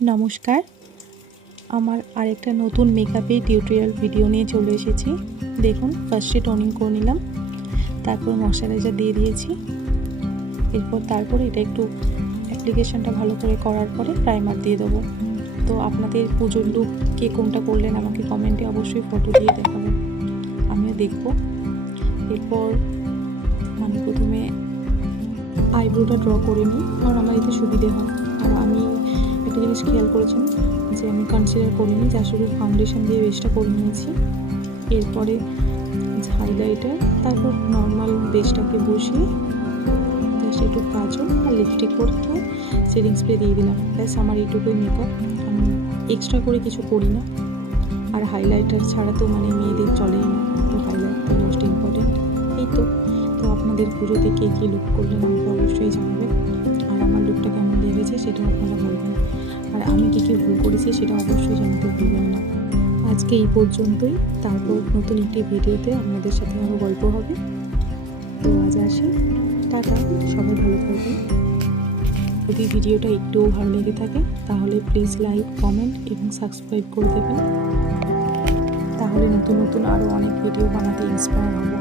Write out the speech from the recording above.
নমস্কার, আমার আরেকটা নতুন মেকআপের টিউটোরিয়াল ভিডিও নিয়ে চলে এসেছি। দেখুন, ফার্স্টে টোনিং করে নিলাম, তারপর ময়শ্চারাইজার দিয়ে দিয়েছি। তারপরে এটা একটু অ্যাপ্লিকেশনটা ভালো করে করার পরে প্রাইমার দিয়ে দেবো। তো আপনাদের পুজোর লুক কে কোনটা করলেন আমাকে কমেন্টে অবশ্যই ফটো দিয়ে দেখাবেন, আমিও দেখব। এরপর আমি প্রথমে আইব্রোটা ড্র করে নিই, কারণ আমার এতে সুবিধে হয়। আর আমি একটা জিনিস খেয়াল করেছেন যে আমি কনসিলার করিনি, যা শুধু ফাউন্ডেশন দিয়ে বেসটা করে নিয়েছি। এরপরে হাইলাইটার, তারপর নর্মাল বেসটাকে বসিয়ে জাস্ট একটু কাজল আর লিপস্টিক করতে সেটিং স্প্রে দিয়ে দিলাম। ব্যাস, আমার এইটুকুই মেকআপ, আমি এক্সট্রা করে কিছু করি না। আর হাইলাইটার ছাড়া তো মেয়েদের চলেই না, তো হাইলাইটটা মোস্ট ইম্পর্টেন্ট। এই তো আপনাদের পুজোতে কে কী লুক করলেন আমাকে অবশ্যই জানাবেন, আর আমার লুকটা কেমন লেগেছে সেটাও আপনারা বলবেন, আর আমি কী কী ভুল করেছি সেটা অবশ্যই জানাতে ভুলবেন না। আজকে এই পর্যন্তই, তারপর নতুন একটি ভিডিওতে আপনাদের সাথে আরও গল্প হবে। তো আজ আসি, টাটা, সবাই ভালো থাকবেন। যদি ভিডিওটা একটুও ভালো লেগে থাকে তাহলে প্লিজ লাইক, কমেন্ট এবং সাবস্ক্রাইব করে দেবেন, তাহলে নতুন নতুন আরও অনেক ভিডিও বানাতে ইন্সপায়ার হব।